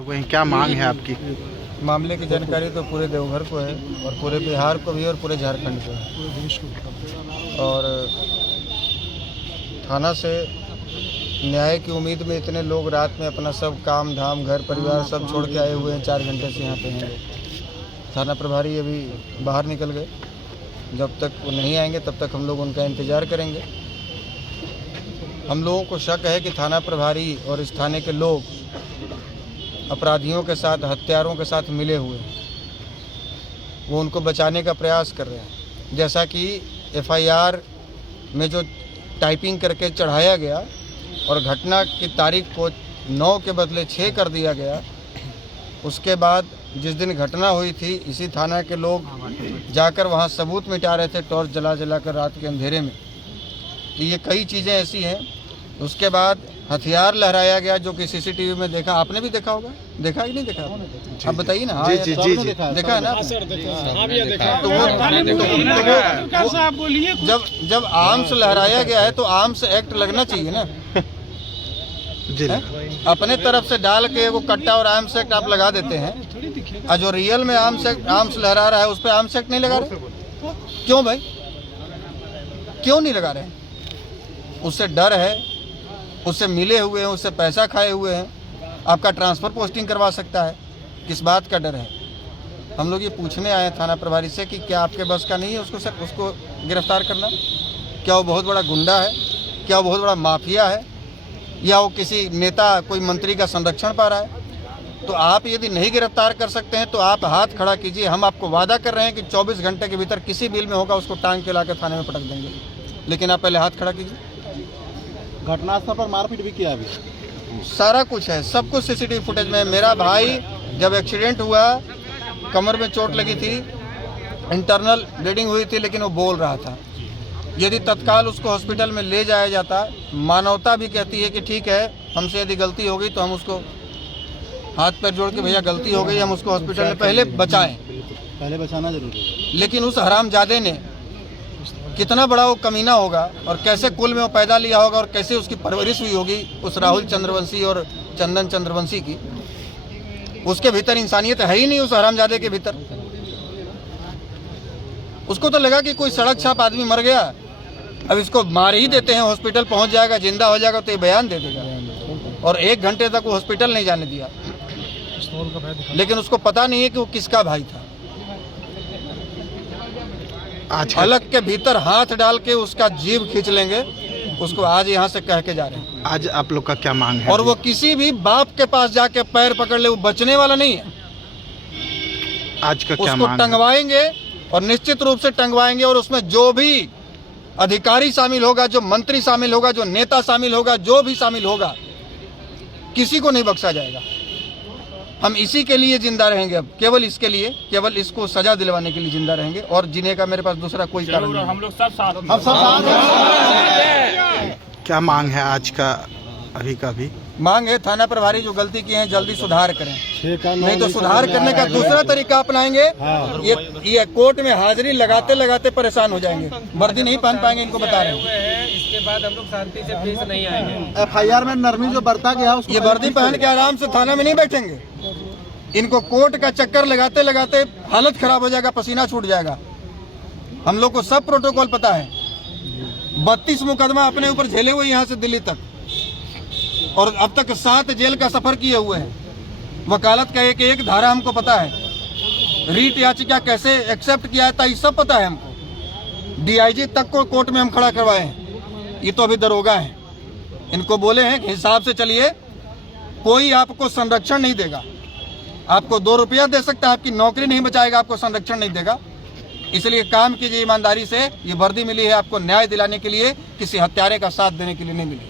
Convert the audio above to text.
हुए हैं, क्या मांग है आपकी? मामले की जानकारी तो पूरे देवघर को है और पूरे बिहार को भी और पूरे झारखंड को है। और थाना से न्याय की उम्मीद में इतने लोग रात में अपना सब काम धाम घर परिवार सब छोड़ के आए हुए हैं। 4 घंटे से यहाँ पे हैं। थाना प्रभारी अभी बाहर निकल गए। जब तक वो नहीं आएंगे तब तक हम लोग उनका इंतज़ार करेंगे। हम लोगों को शक है कि थाना प्रभारी और इस थाने के लोग अपराधियों के साथ, हत्यारों के साथ मिले हुए हैं। वो उनको बचाने का प्रयास कर रहे हैं। जैसा कि FIR में जो टाइपिंग करके चढ़ाया गया और घटना की तारीख को 9 के बदले 6 कर दिया गया, उसके बाद जिस दिन घटना हुई थी इसी थाना के लोग जाकर वहाँ सबूत मिटा रहे थे टॉर्च जला जला कर रात के अंधेरे में। तो ये कई चीज़ें ऐसी हैं। उसके बाद हथियार लहराया गया जो कि CCTV में देखा। आपने भी देखा होगा, देखा कि नहीं देखा? आप बताइए ना। हाँ, जी, देखा है ना? जब आर्म्स लहराया गया है तो आर्म्स एक्ट लगना चाहिए ना। अपने तरफ से डाल के वो कट्टा और आर्म्स एक्ट आप लगा देते हैं, और जो रियल में आर्म्स लहरा रहा है उस पर आर्म्स एक्ट नहीं लगा रहे। क्यों भाई, क्यों नहीं लगा रहे? उससे डर है, उससे मिले हुए हैं, उससे पैसा खाए हुए हैं। आपका ट्रांसफ़र पोस्टिंग करवा सकता है। किस बात का डर है? हम लोग ये पूछने आए थाना प्रभारी से कि क्या आपके बस का नहीं है उसको गिरफ्तार करना? क्या वो बहुत बड़ा गुंडा है? क्या वो बहुत बड़ा माफिया है? या वो किसी नेता, कोई मंत्री का संरक्षण पा रहा है? तो आप यदि नहीं गिरफ्तार कर सकते हैं तो आप हाथ खड़ा कीजिए। हम आपको वादा कर रहे हैं कि 24 घंटे के भीतर किसी बिल में होगा उसको टांग के लाकर थाने में पटक देंगे। लेकिन आप पहले हाथ खड़ा कीजिए। घटनास्थल पर मारपीट भी किया अभी? सारा कुछ है, सब कुछ CCTV फुटेज में। मेरा भाई जब एक्सीडेंट हुआ, कमर में चोट लगी थी, इंटरनल ब्लीडिंग हुई थी, लेकिन वो बोल रहा था। यदि तत्काल उसको हॉस्पिटल में ले जाया जाता, मानवता भी कहती है कि ठीक है, हमसे यदि गलती हो गई तो हम उसको हाथ पैर जोड़ के, भैया गलती हो गई, हम उसको हॉस्पिटल में पहले बचाएं। पहले बचाना जरूरी है। लेकिन उस हरामजादे ने, कितना बड़ा वो कमीना होगा और कैसे कुल में वो पैदा लिया होगा और कैसे उसकी परवरिश हुई होगी उस राहुल चंद्रवंशी और चंदन चंद्रवंशी की। उसके भीतर इंसानियत है ही नहीं, उस हरामजादे के भीतर। उसको तो लगा कि कोई सड़क छाप आदमी मर गया, अब इसको मार ही देते हैं, हॉस्पिटल पहुंच जाएगा, जिंदा हो जाएगा तो ये बयान दे देगा। और 1 घंटे तक वो हॉस्पिटल नहीं जाने दिया। लेकिन उसको पता नहीं है कि वो किसका भाई था। अलग के भीतर हाथ डाल के उसका जीव खींच लेंगे, उसको आज यहाँ से कह के जा रहे हैं। आज आप लोग का क्या मांग है? और वो किसी भी बाप के पास जाके पैर पकड़ ले, वो बचने वाला नहीं है। आज का क्या उसको मांग टंगवाएंगे और निश्चित रूप से टंगवाएंगे। और उसमें जो भी अधिकारी शामिल होगा, जो मंत्री शामिल होगा, जो नेता शामिल होगा, जो भी शामिल होगा, किसी को नहीं बख्शा जाएगा। हम इसी के लिए जिंदा रहेंगे। अब केवल इसके लिए, केवल इसको सजा दिलवाने के लिए जिंदा रहेंगे। और जीने का मेरे पास दूसरा कोई कारण नहीं। हम लोग सब साथ हैं। क्या मांग है आज का? अभी का भी मांग है, थाना प्रभारी जो गलती किए हैं जल्दी सुधार करें, नहीं तो सुधार करने का दूसरा तरीका अपनाएंगे। ये कोर्ट में हाजिरी लगाते लगाते परेशान हो जाएंगे, वर्दी नहीं पहन पाएंगे, इनको बता रहे हैं। इसके बाद हम लोग शांति से पेश नहीं आएंगे। FIR में नरमी जो बरता गया, ये वर्दी पहन के आराम से थाना में नहीं बैठेंगे। इनको कोर्ट का चक्कर लगाते लगाते हालत खराब हो जाएगा, पसीना छूट जाएगा। हम लोग को सब प्रोटोकॉल पता है। 32 मुकदमा अपने ऊपर झेले हुए यहाँ से दिल्ली तक, और अब तक 7 जेल का सफर किए हुए हैं। वकालत का एक धारा हमको पता है। रीट याचिका कैसे एक्सेप्ट किया था ये सब पता है हमको। DIG तक को कोर्ट में हम खड़ा करवाए हैं। ये तो अभी दरोगा हैं। इनको बोले हैं कि हिसाब से चलिए, कोई आपको संरक्षण नहीं देगा। आपको 2 रुपया दे सकता है, आपकी नौकरी नहीं बचाएगा, आपको संरक्षण नहीं देगा। इसलिए काम कीजिए ईमानदारी से। ये वर्दी मिली है आपको न्याय दिलाने के लिए, किसी हत्यारे का साथ देने के लिए नहीं मिली।